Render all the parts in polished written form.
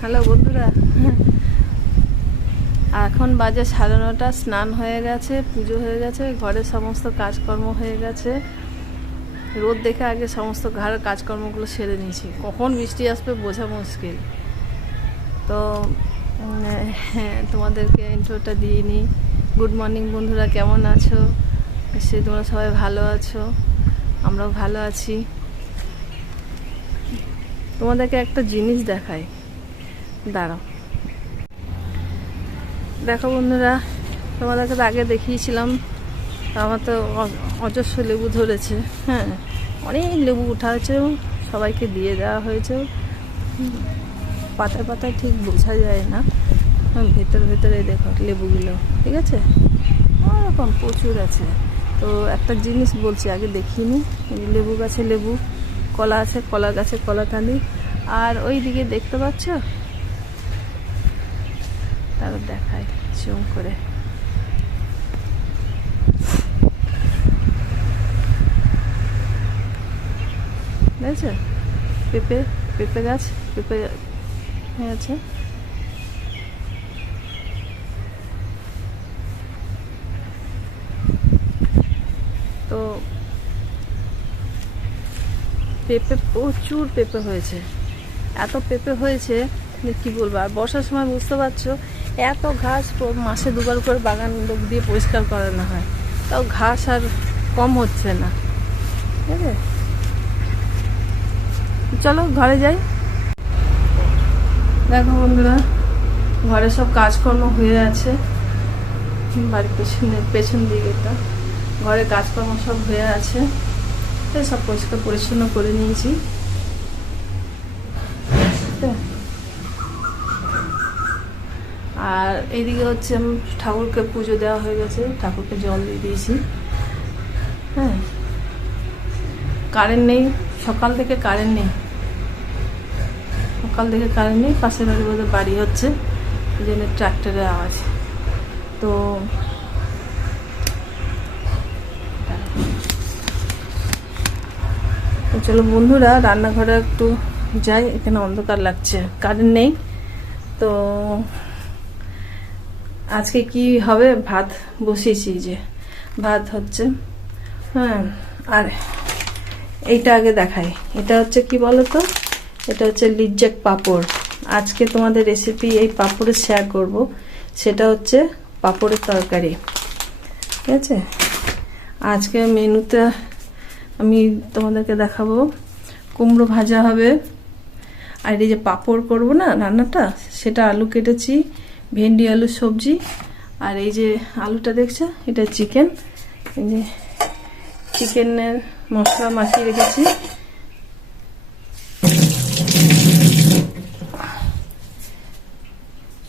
Hello বন্ধুরা, এখন বাজে 9:30। স্নান হয়ে গেছে, পুজো হয়ে গেছে, ঘরের সমস্ত কাজকর্ম হয়ে গেছে। রোদ দেখে আগে সমস্ত ঘরের কাজকর্মগুলো সেরে নিয়েছি। কখন বৃষ্টি আসবে বোঝা মুশকিল। তো তোমাদেরকে ইন্ট্রোটা দিয়ে নিই। গুড মর্নিং বন্ধুরা, কেমন আছো? নিশ্চয়ই তোমরা সবাই ভালো আছো, আমরাও ভালো আছি। তোমাদেরকে একটা জিনিস দেখাই, দাঁড়াও। দেখো বন্ধুরা, তোমাদেরকে তো আগে দেখিয়েছিলাম, আমার তো অজস্র লেবু ধরেছে। হ্যাঁ, অনেক লেবু উঠা হয়েছে, সবাইকে দিয়ে দেওয়া হয়েছে। পাতায় পাতায় ঠিক বোঝা যায় না, ভেতর ভেতরে দেখো লেবুগুলো, ঠিক আছে, ওরকম প্রচুর আছে। তো একটা জিনিস বলছি, আগে দেখিনি। লেবু গাছে লেবু, কলা আছে, কলা গাছে কলা কাঁদি। আর ওই দিকে দেখতে পাচ্ছ, তারপর দেখাই জুম করে। দেখছো পেঁপে, পেঁপে গাছ, পেঁপে আছে। তো পেঁপে, প্রচুর পেঁপে হয়েছে। এত পেঁপে হয়েছে যে কী বলবো। আর বর্ষার সময় বুঝতে পারছো, এত ঘাস মাসে দুবার করে বাগান লোক দিয়ে পরিষ্কার করানো হয়, তাও ঘাস আর কম হচ্ছে না। ঠিক আছে, চলো ঘরে যাই। দেখো বন্ধুরা, ঘরে সব কাজকর্ম হয়ে আছে। বাড়ির পেছন দিকেটা ঘরে কাজকর্ম সব হয়ে আছে, সব পরিষ্কার পরিচ্ছন্ন করে নিয়েছি। আর এইদিকে হচ্ছে ঠাকুরকে পুজো দেওয়া হয়ে গেছে, ঠাকুরকে জল দিয়ে দিয়েছি। হ্যাঁ, কারেন্ট নেই, সকাল থেকে কারেন্ট নেই, পাশের বাড়ির বোধহয় বাড়ি হচ্ছে, এই জন্য ট্রাক্টরের আওয়াজ। তো চলো বন্ধুরা, রান্নাঘরে একটু যাই, এখানে অন্ধকার লাগছে, কারেন্ট নেই। তো আজকে কি হবে, ভাত বসিয়েছি, যে ভাত হচ্ছে। হ্যাঁ, আর এইটা আগে দেখাই। এটা হচ্ছে কি বলো তো, এটা হচ্ছে লিজ্জাক পাঁপড়। আজকে তোমাদের রেসিপি এই পাঁপড়ের শেয়ার করব। সেটা হচ্ছে পাঁপড়ের তরকারি, ঠিক আছে। আজকে মেনুতে আমি তোমাদেরকে দেখাবো, কুমড়ো ভাজা হবে, আর এই যে পাঁপড় করবো না রান্নাটা, সেটা আলু কেটেছি, ভেন্ডি আলু সবজি। আর এই যে আলুটা দেখছো, এটা চিকেন। এই যে চিকেনের মশলা মাখিয়ে রেখেছি।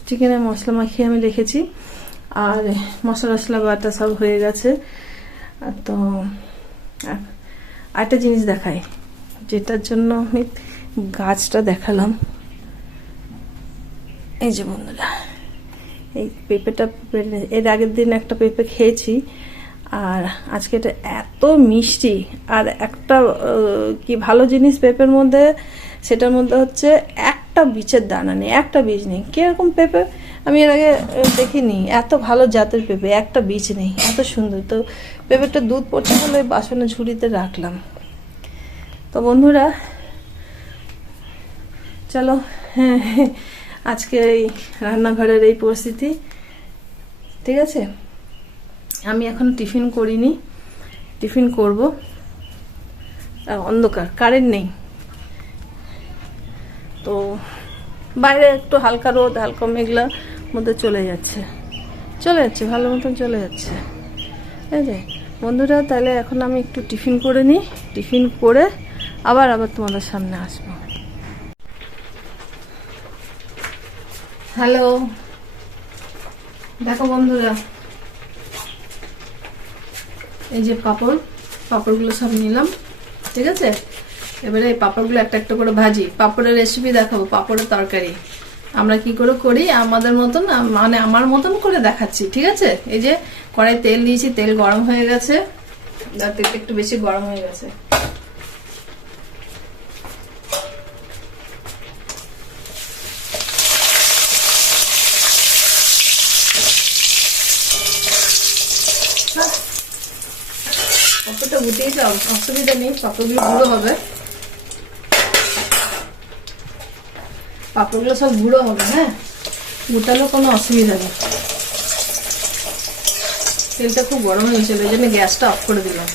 চিকেনের মশলা মাখিয়ে আমি রেখেছি, আর মশলা বাটা সব হয়ে গেছে। আর তো আরেকটা জিনিস দেখাই, যেটার জন্য আমি গাছটা দেখালাম। এই যে বন্ধুরা, এই পেঁপেটা, এর আগের দিন একটা পেঁপে খেয়েছি, আর আজকে এটা এত মিষ্টি। আর একটা কি ভালো জিনিস পেঁপের মধ্যে, সেটার মধ্যে হচ্ছে একটা বীজের দানা নেই, একটা বীজ নেই। কিরকম পেঁপে আমি এর আগে দেখিনি, এত ভালো জাতের পেঁপে, একটা বীজ নেই, এত সুন্দর। তো পেঁপেটা দুধ পড়ছে বলে বাসনে ঝুড়িতে রাখলাম। তো বন্ধুরা চলো, হ্যাঁ, আজকে এই রান্নাঘরের এই পরিস্থিতি, ঠিক আছে। আমি এখন টিফিন করিনি, টিফিন করব। অন্ধকার, কারেন্ট নেই, তো বাইরে একটু হালকা রোদ, হালকা মেঘলা মধ্যে চলে যাচ্ছে, ভালো মতন চলে যাচ্ছে। ঠিক আছে বন্ধুরা, তাহলে এখন আমি একটু টিফিন করে নিই। টিফিন করে আবার তোমাদের সামনে আসবো। হ্যালো, দেখো বন্ধুরা, এই যে পাঁপড়গুলো সব নিলাম, ঠিক আছে। এবারে এই পাঁপড়গুলো একটা একটা করে ভাজি। পাঁপড়ের রেসিপি দেখাবো, পাঁপড়ের তরকারি আমরা কি করে করি, আমাদের মতন, মানে আমার মতন করে দেখাচ্ছি, ঠিক আছে। এই যে কড়াই তেল দিয়েছি, তেল গরম হয়ে গেছে, তেলটা একটু বেশি গরম হয়ে গেছে। গুটিয়েছি, অসুবিধা নেই, পাঁপড়গুলো গুঁড়ো হবে, পাঁপড়গুলো সব গুঁড়ো হবে। হ্যাঁ, গোটালো কোনো অসুবিধা নেই। তেলটা খুব গরম হয়েছিল, ওই জন্য গ্যাসটা অফ করে দিলাম।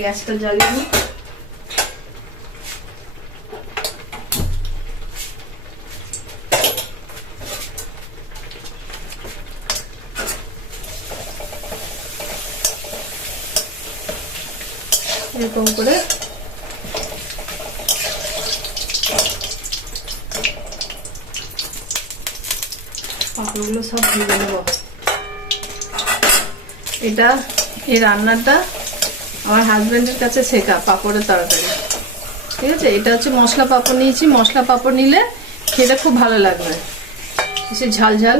গ্যাসটা জ্বালিয়ে নিই। এরকম করে পাঁপড়গুলো সব ভেজে নেব। এটা এই রান্নাটা আমার হাজবেন্ডের কাছে শেখা, পাঁপড়ের তরকারি। ঠিক আছে, এটা হচ্ছে মশলা পাঁপড় নিয়েছি। মশলা পাঁপড় নিলে খেতে খুব ভালো লাগবে, বেশি ঝাল ঝাল।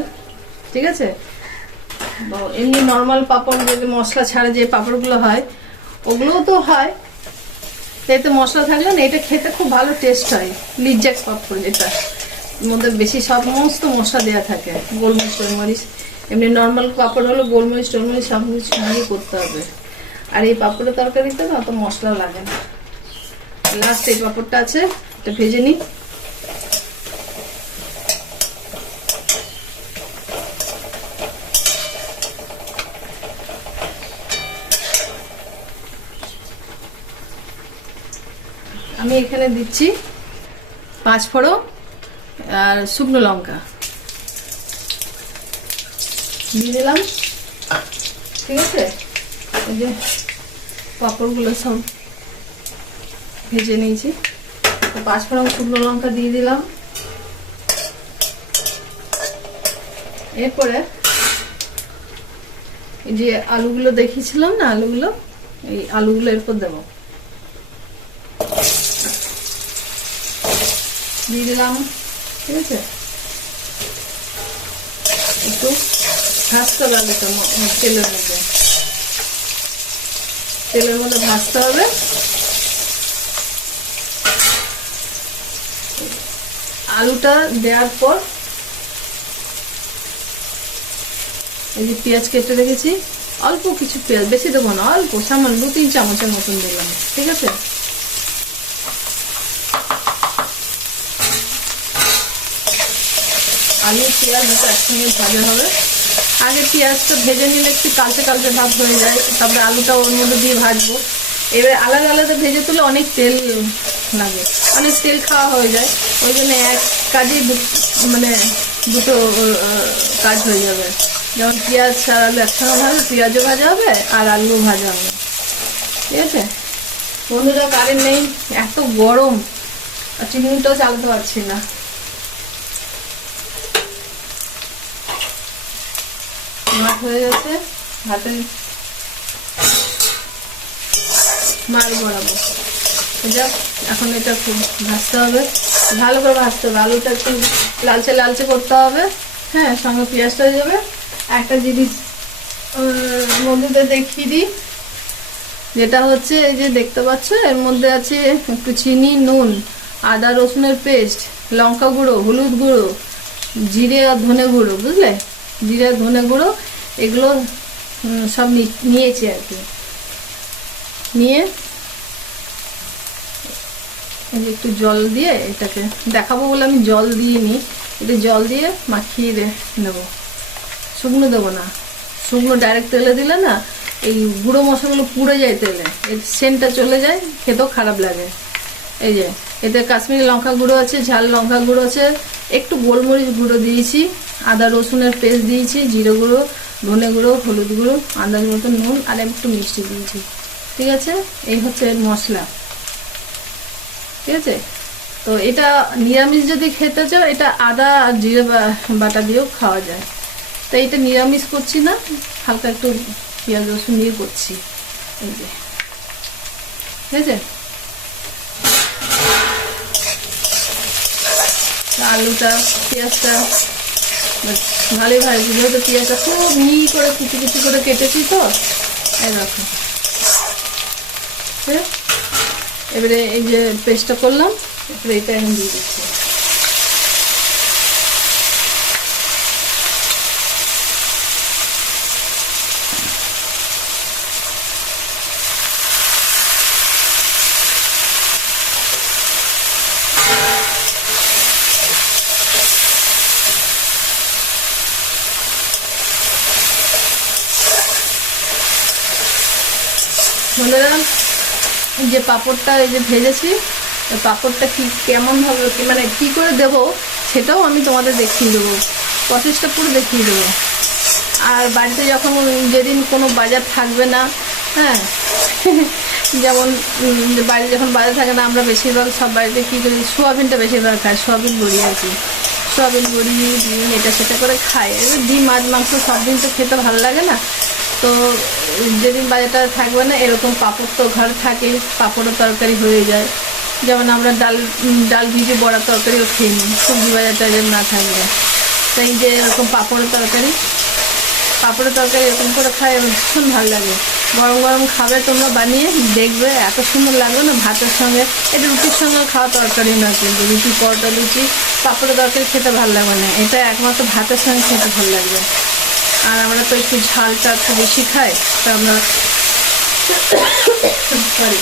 ঠিক আছে, এমনি নর্মাল পাঁপড় যদি মশলা ছাড়া যে পাঁপড়গুলো হয় ওগুলোও তো হয়, এতে মশলা থাকলে না এটা খেতে খুব ভালো টেস্ট হয়। লিজ্জাক পাঁপড়, যেটা মধ্যে বেশি সমস্ত মশলা দেওয়া থাকে, গোলমরিচ টোলমরিচ। এমনি নর্মাল পাঁপড় হলো গোলমরিচ টোলমরিচ সব কিছু দিয়ে করতে হবে, আর এই পাঁপড়ের তরকারিতে না অত মশলা লাগে না। লাস্ট এই পাঁপড়টা আছে, এটা ভেজে নিই। আমি এখানে দিচ্ছি 5 ফোড়ন আর শুকনো লঙ্কা দিয়ে দিলাম। ঠিক আছে, এই যে পাঁপড়গুলো সব ভেজে নিয়েছি, 5 ফোড়ন শুকনো লঙ্কা দিয়ে দিলাম। এরপরে এই যে আলুগুলো দেখিয়েছিলাম না, আলুগুলো, এই আলুগুলো এরপর দেবো, দিয়ে দিলাম। ঠিক আছে, একটু ভাজতে হবে আলুটা তেলের মধ্যে, তেলের মধ্যে ভাজতে হবে। আলুটা দেওয়ার পর এই যে পেঁয়াজ কেটে রেখেছি, অল্প কিছু পেঁয়াজ, বেশি দেবো না, অল্প সামান্য 2-3 চামচের মতন দিলাম। ঠিক আছে, আলু পেঁয়াজ দুটো একসঙ্গে ভাজা হবে। আগে পেঁয়াজটা ভেজে নিলে একটু কালচে কালচে ভাব হয়ে যায়, তারপরে আলুটা ওর মধ্যে দিয়ে ভাজবো। এবার আলাদা আলাদা ভেজে তুলে অনেক তেল লাগে, অনেক তেল খাওয়া হয়ে যায়, ওই জন্য এক কাজেই মানে দুটো কাজ হয়ে যাবে। যেমন পেঁয়াজ আর আলু একসঙ্গে ভাজবে, পেঁয়াজও ভাজা হবে আর আলুও ভাজা হবে। ঠিক আছে বন্ধুরা, কারেন্ট নেই, এত গরম, আর চিমনিটাও চালাতে পারছি না। ভাত হয়ে গেছে, ভাতে মাছ বড়াবো। যাক, এখন এটা খুব ভাজতে হবে, ভালো করে ভাজতে হবে, আলুটা একটু লালচে লালচে করতে হবে। হ্যাঁ, সঙ্গে পেঁয়াজটা হয়ে যাবে। একটা জিনিস মধ্যে দেখিয়ে দিই, যেটা হচ্ছে এই যে দেখতে পাচ্ছ, এর মধ্যে আছে একটু চিনি, নুন, আদা রসুনের পেস্ট, লঙ্কা গুঁড়ো, হলুদ গুঁড়ো, জিরে আর ধনে গুঁড়ো, বুঝলে, জিরে আর ধনে গুঁড়ো, এগুলো সব নিয়েছি আর কি। নিয়ে একটু জল দিয়ে এটাকে দেখাবো বলে আমি জল দিইনি, এটা জল দিয়ে মাখিয়ে নেবো। শুকনো দেবো না, শুকনো ডাইরেক্ট তেলে দিলে না এই গুঁড়ো মশলাগুলো পুড়ে যায় তেলে, এর সেন্টটা চলে যায়, খেতেও খারাপ লাগে। এই যে এতে কাশ্মীরি লঙ্কা গুঁড়ো আছে, ঝাল লঙ্কা গুঁড়ো আছে, একটু গোলমরিচ গুঁড়ো দিয়েছি, আদা রসুনের পেস্ট দিয়েছি, জিরে গুঁড়ো, ধনে গুঁড়ো, হলুদ গুঁড়ো, আন্দাজ মতো নুন আর একটু মিষ্টি দিয়েছি। ঠিক আছে, এই হচ্ছে এর মশলা। ঠিক আছে, তো এটা নিরামিষ যদি খেতে চাও, এটা আদা আর জিরে বাটা দিয়েও খাওয়া যায়। তো এটা নিরামিষ করছি না, হালকা একটু পেঁয়াজ রসুন দিয়ে করছি। এই যে, ঠিক আছে, আলুটা পেঁয়াজটা ভালোই ভাজছি, যেহেতু পেঁয়াজটা খুব মিহি করে কুচি কুচি করে কেটেছি, তো এই দেখো। এবারে এই যে পেস্টটা করলাম, এবারে এটা আমি দিয়ে দিচ্ছি। বন্ধুরা, যে পাঁপড়টা এই যে ভেজেছি, ওই পাঁপড়টা কেমন ভাবে মানে কি করে দেবো সেটাও আমি তোমাদের দেখিয়ে দেবো, প্রসেসটা পুরো দেখিয়ে দেবো। আর বাড়িতে যখন যেদিন কোনো বাজার থাকবে না, হ্যাঁ যেমন বাড়িতে যখন বাজার থাকে না, আমরা বেশিরভাগ সব বাড়িতে কী করি, সোয়াবিনটা বেশিরভাগ খাই, সোয়াবিন বড়ি আর কি, সোয়াবিন বড়ি ডিম এটা সেটা করে খাই। এবার ডিম মাছ মাংস সব দিন তো খেতে ভালো লাগে না, তো যেদিন বাজারটা থাকবে না এরকম পাঁপড় তো ঘরে থাকে, পাঁপড়ের তরকারি হয়ে যায়। যেমন আমরা ডাল ভিজে বড়া তরকারিও খেয়ে নিই, সবজি বাজারটা যেন না থাকবে, তাই যে এরকম পাঁপড়ের তরকারি এরকম করে খাই, ভীষণ ভালো লাগে। গরম গরম খাবে তোমরা বানিয়ে দেখবে, এত সুন্দর লাগবে না ভাতের সঙ্গে। এটা রুটির সঙ্গে খাওয়া তরকারি না, কিন্তু রুটি পরোটা লুচি পাঁপড়ের তরকারি খেতে ভালো লাগবে না, এটা একমাত্র ভাতের সঙ্গে খেতে ভালো লাগবে। আর আমরা তো একটু ঝালটা একটু বেশি খাই, তো আমরা সরি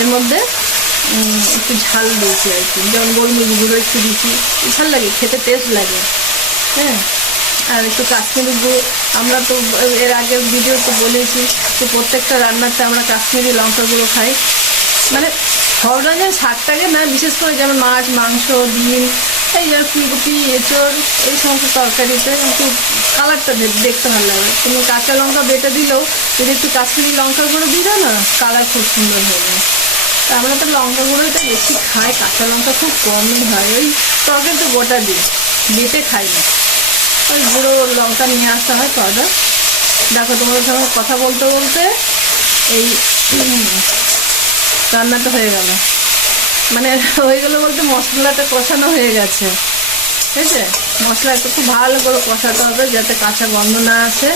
এর মধ্যে একটু ঝাল দিয়েছি আর কি, যেমন গোলমরিচ গুঁড়ো একটু দিচ্ছি, ভালো লাগে খেতে, টেস্ট লাগে। হ্যাঁ, আর একটু কাশ্মীরি গুঁড়ো, আমরা তো এর আগের ভিডিও তো বলেছি যে প্রত্যেকটা রান্নাতে আমরা কাশ্মীরি লঙ্কা গুঁড়ো খাই, মানে সব রান্নার স্বাদটাকে না, বিশেষ করে যেমন মাছ মাংস ডিম এই আর ফুলকপি এঁচড় এই সমস্ত তরকারিতে একটু কালারটা দেখতে ভালো লাগে। তুমি কাঁচা লঙ্কা বেটে দিলেও যদি একটু কাশ্মীরি লঙ্কা গুঁড়ো দিয়ে দাও না, কালার খুব সুন্দর হয়ে যায়। তা আমরা তো লঙ্কা গুঁড়োটা বেশি খাই, কাঁচা লঙ্কা খুব কমই হয়, ওই তরকারি তো গোটা দিই, বেটে খাই না, ওই গুঁড়ো লঙ্কা নিয়ে আসতে হয় পাউডার। দেখো তোমাদের সঙ্গে কথা বলতে বলতে এই রান্নাটা হয়ে গেল, মানে হয়ে গেলো বলতে মশলাটা কষানো হয়ে গেছে, ঠিক আছে। মশলাটা খুব ভালো করে কষাতে হবে যাতে কাঁচা গন্ধ না আসে।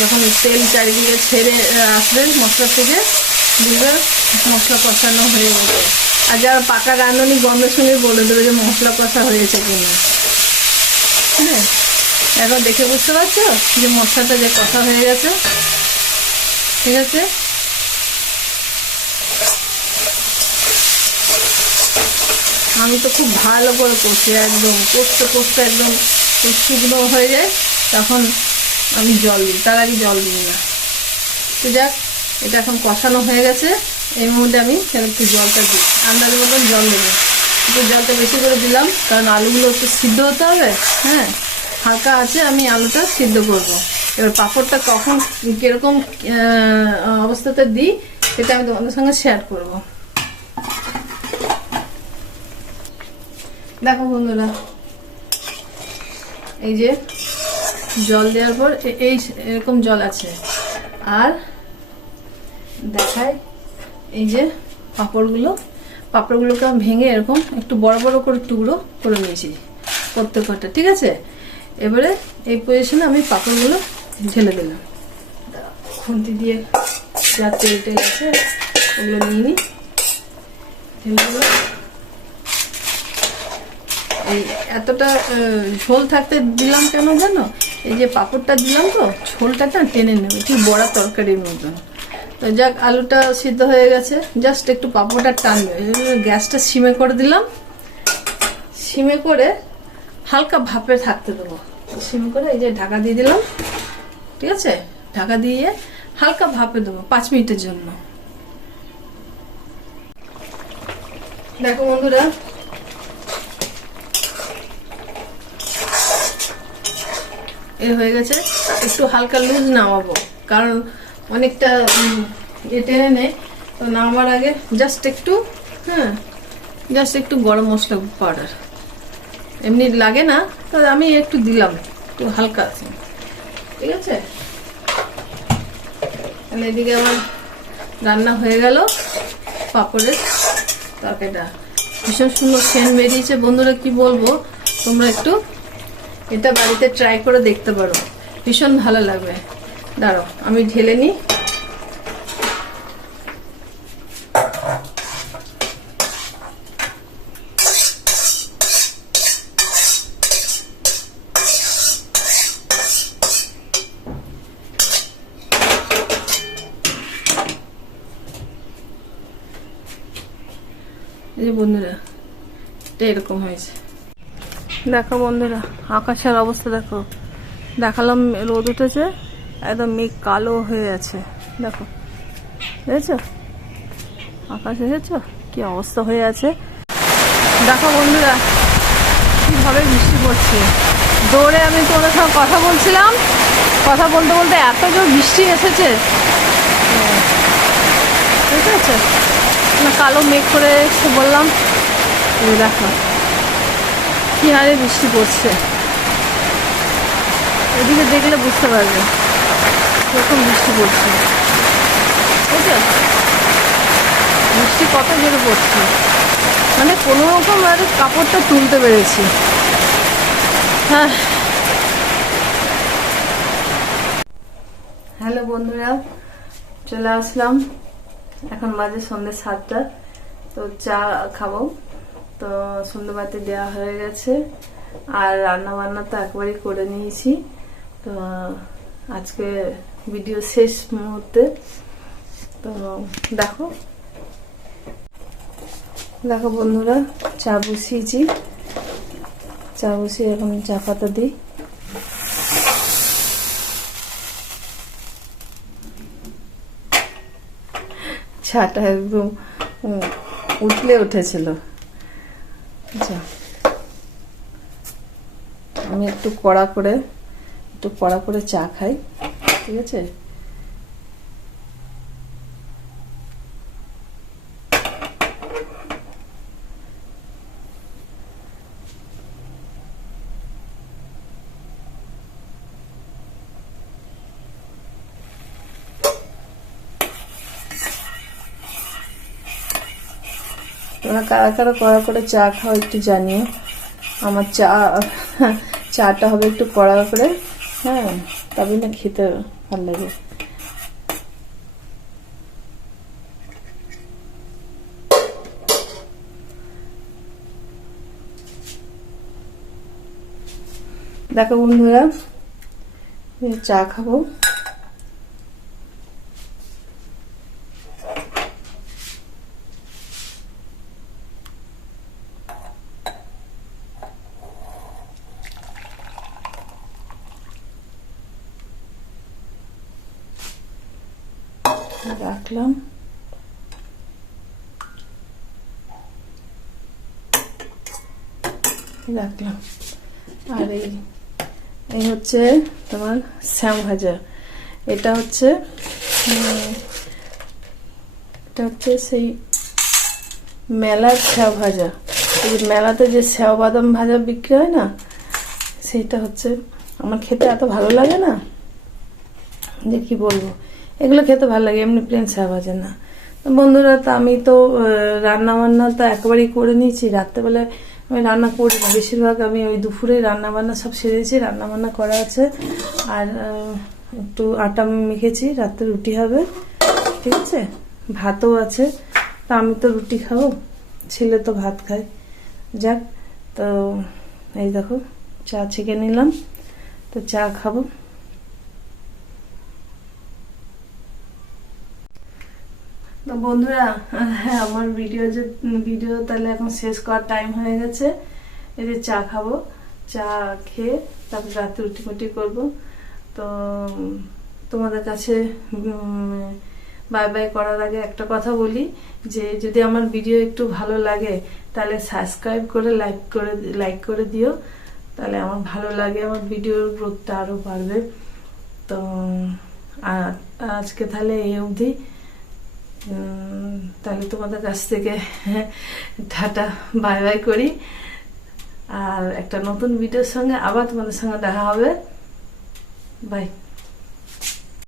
যখন তেল চারিদিকে ছেড়ে আসবে মশলা থেকে, বুঝবে মশলা কষানো হয়ে গেছে। আর যারা পাকা রাঁধুনি গন্ধের সঙ্গে বলে দেবে যে মশলা কষা হয়েছে কিনা, হ্যাঁ এখন দেখে বুঝতে পারছো যে মশলাটা যে কষা হয়ে গেছে, ঠিক আছে। আমি তো খুব ভালো করে কষি, একদম কষতে একদম শুকনো হয়ে যায়, তখন আমি জল দিই, তার আগে জল দিই না। তো যাক, এটা এখন কষানো হয়ে গেছে, এর মধ্যে আমি একটু জলটা দিই, আন্দাজ মতন জল দেবো, একটু জলটা বেশি করে দিলাম কারণ আলুগুলো একটু সিদ্ধ হতে হবে। হ্যাঁ, হালকা আছে আমি আলুটা সিদ্ধ করব। এবার পাঁপড়টা কখন কীরকম অবস্থাতে দিই সেটা আমি তোমাদের সঙ্গে শেয়ার করব। দেখো বন্ধুরা, এই যে জল দেওয়ার পর এই এরকম জল আছে, আর দেখায় এই যে পাঁপড়গুলোকে আমি ভেঙে এরকম একটু বড় বড় করে টুকরো করে নিয়েছি প্রত্যেকটা, ঠিক আছে। এবারে এই পজিশনে আমি পাঁপড়গুলো ঢেলে দিলাম, খুন্তি দিয়ে যা তেল আছে ওগুলো নিয়ে নিই, ঢেলে দিলাম। এই এতটা ঝোল থাকতে দিলাম কেন জানো, এই যে পাঁপড়টা দিলাম তো ঝোলটা না টেনে নেবে, ঠিক বড়া তরকারির মতন। তো যাক, আলুটা সিদ্ধ হয়ে গেছে, জাস্ট একটু পাঁপড়টা টানবে। গ্যাসটা সিমে করে দিলাম, সিমে করে হালকা ভাপে থাকতে দেবো, সিমে করে এই যে ঢাকা দিয়ে দিলাম, ঠিক আছে। ঢাকা দিয়ে হালকা ভাপে দেবো 5 মিনিটের জন্য। দেখো বন্ধুরা, এ হয়ে গেছে, একটু হালকা লুজ নামাবো কারণ অনেকটা টেনে নেয়, তো নামার আগে জাস্ট একটু, হ্যাঁ জাস্ট একটু গরম মশলা পাউডার, এমনি লাগে না তো আমি একটু দিলাম, একটু হালকা আছে, ঠিক আছে। তাহলে এদিকে আমার রান্না হয়ে গেল পাঁপড়ের তরকারিটা, ভীষণ সুন্দর সেন্ট বেরিয়েছে বন্ধুরা, কি বলবো, তোমরা একটু এটা বাড়িতে ট্রাই করে দেখতে পারো, ভীষণ ভালো লাগবে। দাঁড়াও আমি ঢেলে নিই। এই যে বন্ধুরা, এটা এরকম হয়েছে। দেখো বন্ধুরা, আকাশের অবস্থা দেখো, দেখালাম রোদ উঠেছে, একদম মেঘ কালো হয়ে আছে। দেখো, দেখেছো আকাশ, দেখেছো কি অবস্থা হয়ে আছে। দেখো বন্ধুরা কিভাবে বৃষ্টি পড়ছে। দৌড়ে আমি তোমাদের সঙ্গে কথা বলছিলাম, কথা বলতে বলতে এত জোর বৃষ্টি এসেছে, বুঝতে পারছো না, কালো মেঘ করে এসে বললাম। এই দেখো কি হারে বৃষ্টি পড়ছে, এদিকে দেখলে বুঝতে পারবে কিরকম বৃষ্টি পড়ছে, বুঝছো বৃষ্টি কত জোরে পড়ছে, মানে কোনো রকম আর কাপড়টা তুলতে পেরেছি। হ্যাঁ, হ্যালো বন্ধুরা, চলে আসলাম, এখন বাজে সন্ধ্যে 7টা। তো চা খাবো, তো সন্ধ্যেবাতি দেওয়া হয়ে গেছে, আর রান্না বান্না তো একবারই করে নিয়েছি। তো আজকে ভিডিও শেষ মুহূর্তে। তো দেখো দেখো বন্ধুরা, চা বসিয়েছি, চা বসিয়ে এখন চা পাতা দিই। চাটা একদম উঠলে উঠেছিল। আচ্ছা, আমি একটু কড়া করে চা খাই, ঠিক আছে। তোমরা কারা কারা কড়া করে চা খাও একটু জানিও। আমার চাটা হবে একটু কড়া করে, হ্যাঁ, তবে না খেতে ভালো লাগে। দেখো বন্ধুরা, চা খাবো, রাখলাম। আর এই হচ্ছে তোমার শ্যাম ভাজা। এটা হচ্ছে সেই মেলার স্যাও ভাজা, এই মেলাতে যে স্যাও বাদাম ভাজা বিক্রি হয় না, সেইটা হচ্ছে। আমার খেতে এত ভালো লাগে না যে কি বলবো, এগুলো খেতে ভালো লাগে, এমনি প্লেন স্যাও ভাজা না। বন্ধুরা, তো আমি তো রান্না বান্না তো একবারই করে নিয়েছি। রাত্রেবেলায় আমি রান্না করি না, বেশিরভাগ আমি ওই দুপুরে রান্না বান্না সব সেরেছি, রান্না বান্না করা আছে। আর একটু আটা মেখেছি, রাত্রে রুটি হবে, ঠিক আছে, ভাতও আছে। তা আমি তো রুটি খাবো, ছেলে তো ভাত খায়। যাক, তো এই দেখো চা ছেঁকে নিলাম, তো চা খাবো। তো বন্ধুরা, হ্যাঁ, আমার ভিডিও তাহলে এখন শেষ করার টাইম হয়ে গেছে। এই যে চা খাবো, চা খেয়ে তারপর রাতে রুটি করবো। তো তোমাদের কাছে বাই বাই করার আগে একটা কথা বলি, যে যদি আমার ভিডিও একটু ভালো লাগে তাহলে সাবস্ক্রাইব করে লাইক করে দিও, তাহলে আমার ভালো লাগে, আমার ভিডিওর গ্রোথটা আরো বাড়বে। তো আজকে তাহলে এই অবধি। তাহলে তোমাদের কাছ থেকে টাটা বাই বাই করি, আর একটা নতুন ভিডিওর সঙ্গে আবার তোমাদের সঙ্গে দেখা হবে। বাই।